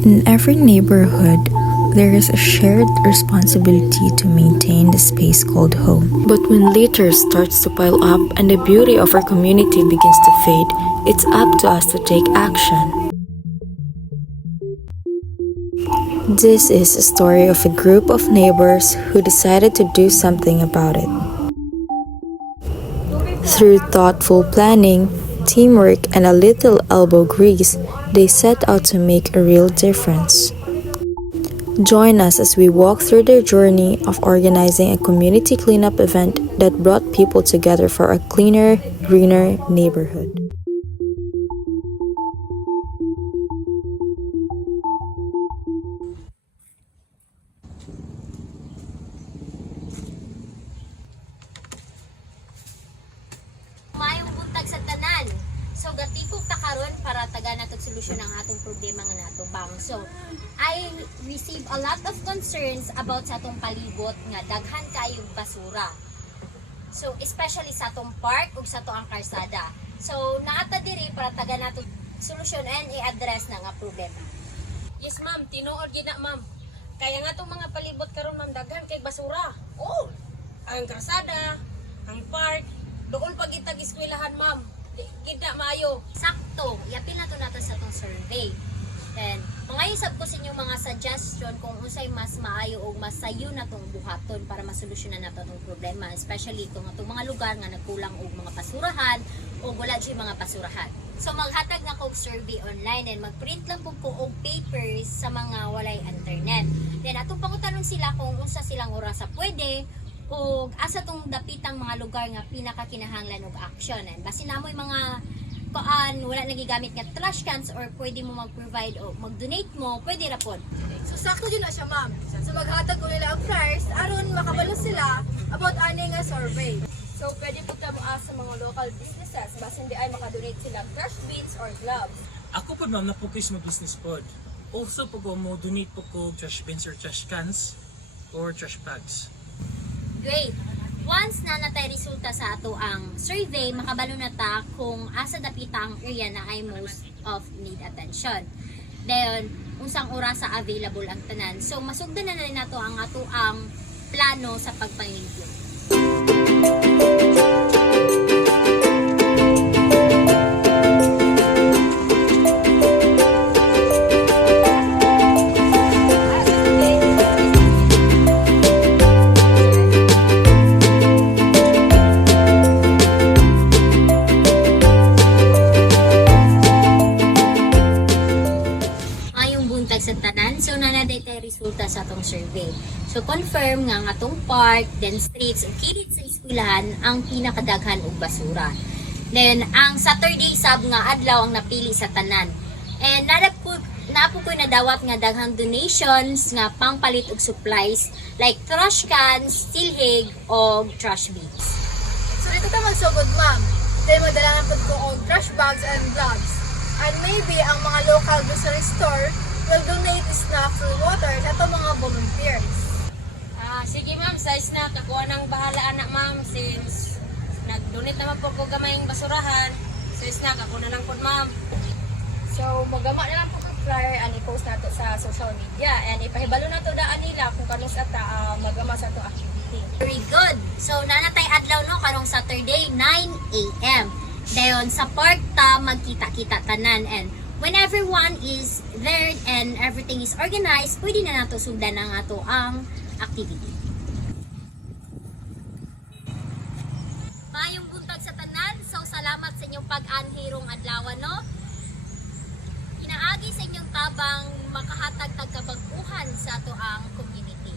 In every neighborhood, there is a shared responsibility to maintain the space called home. But when litter starts to pile up and the beauty of our community begins to fade, it's up to us to take action. This is a story of a group of neighbors who decided to do something about it. Through thoughtful planning, teamwork, and a little elbow grease, they set out to make a real difference. Join us as we walk through their journey of organizing a community cleanup event that brought people together for a cleaner, greener neighborhood. Mayong buntag sa tanan. So gatikog ta karon para taga natog solusyon ang atong problema nga nato bang. So I receive a lot of concerns about sa atong palibot nga daghan kayong basura. So especially sa atong park ug sa atong karsada. So naata diri para taga natog solusyon and i-address na nga problema. Yes ma'am, tinuod gid na ma'am. Kaya nga tong mga palibot karon ma'am daghan kay basura. Oh, ang karsada, ang park, doon pag itag eskwelahan ma'am. Gid na maayo. Sakto, iapil na to nato sa atong survey. Then, mga isab ko sa inyong mga suggestion kung unsay mas maayo o mas sayo na tong buhaton para masolusyonan nato tong problema, especially kung atong mga lugar nga nagkulang og mga basurahan o wala jud mga basurahan. So maghatag na kog survey online and magprint lang po ko og papers sa mga walay internet. Then atong pangutanon sila kung unsa silang oras sa pwede o asa tong dapitang mga lugar nga pinakakinahanglan og action. And basin namoy mga wala nagigamit nga trash cans or pwede mo mag-provide o mag-donate mo, pwede ra pod. So sakto yun na siya ma'am. So maghatag ko nila ang flyers aron makabalo sila about ani nga survey. So pwede po ta mo sa mga local businesses basin di ay makadonate sila trash bins or gloves. Ako po ma'am, na-focus mo business pod. Also po ko mo donate po ko trash bins or trash cans or trash bags. Great! Once na natay resulta sa ato ang survey, makabalo na ta kung asa dapita ang area na ay most of need attention. Dayon, unsang orasa available ang tanan. So masugdan na rin nato ang ato ang plano sa pagpangligyo. Sa tanan, so nanaday tayo resulta sa atong survey. So confirm nga nga atong park, then streets ug kilid sa eskwelahan ang pinakadaghan og basura. Then ang Saturday sab nga adlaw ang napili sa tanan. And napo ko nadawat nga daghang donations nga pangpalit og supplies like trash cans, silhig og trash bins. So dito ta magsugod ma'am. Then magdala na pud ko og trash bags and gloves. And maybe ang mga local grocery store will donate snacks or water sa itong mga volunteers. Sige ma'am, sa snack ako nang bahala anak ma'am since nag-donate naman po ko gamayng basurahan. Sa snack ako na lang po ma'am. So magama na lang po ko flyer and i-post nato sa social media and ipahibalo na to daan nila kung kanus ata magama sa to activity. Very good. So nanatay adlaw no karong Saturday 9 AM. Dayon sa park ta magkita-kita tanan and when everyone is there and everything is organized, pwede na nato sugdan ang ato ang activity. Mayong buntag sa tanan, so salamat sa inyong pag-anhirong adlaw no. Inaagi sa inyong tabang makahatag tagkabaguhan sa ato ang community.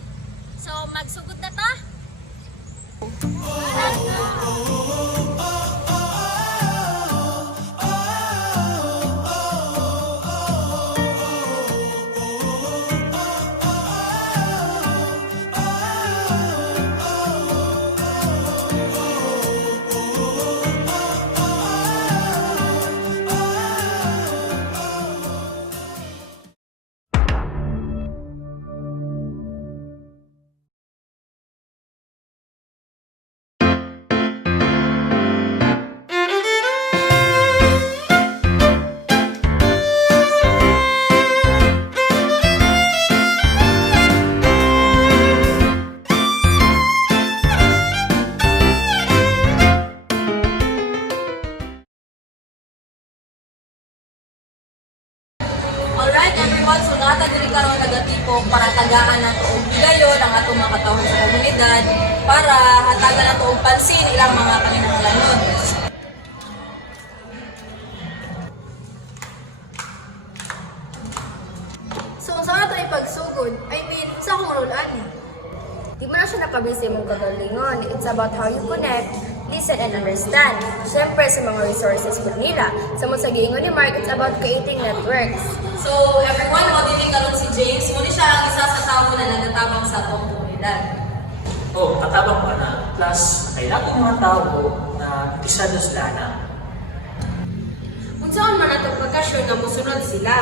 So magsugod na ta. Alright everyone, so nata diri karon taga-tipok para tagaan nato og bigayon ang atong mga katawhan sa komunidad para hatagan nato og pansin ilang mga panginahanglanon. So, sa ato ipagsugod, sa akong role ani. Di mo na siya nakabisi mong kagalingon. It's about how you connect, listen, and understand. Siyempre sa mga resources po nila. Sa mga giingon ni Mark, it's about creating networks. So everyone, mo din karon si James, muli siya ang isa sa tao na nagatabang sa atong komunidad. Oh, katabang ka na. Plus, kailangan mga tao na isa na sila na. Kung saan man atong pagkasyon nga musunod sila.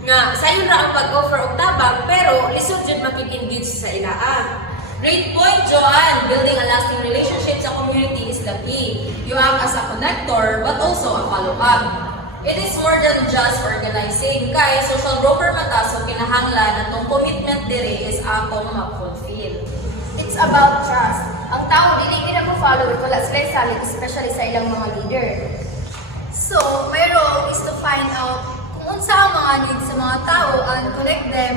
Nga sayon ra ang pag-offer og tabang pero lisod jud makig-engage sa ilaa. Great point, Joanne! Building a lasting relationship sa community is the key. You act as a connector but also a follow-up. It is more than just organizing. Kay social broker mata so kinahanglan atong commitment diri is akong ma-fulfill. It's about trust. Ang tao, dili nila mo follow it, wala sila salit, especially sa ilang mga leader. So, my role is to find out kung unsa ang mga needs sa mga tao and connect them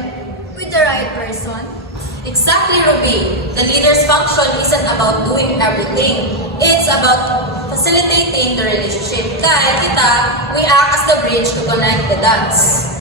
with the right person. Exactly, Ruby. The leader's function isn't about doing everything. It's about facilitating the relationship. Kaya kita, we act as the bridge to connect the dots.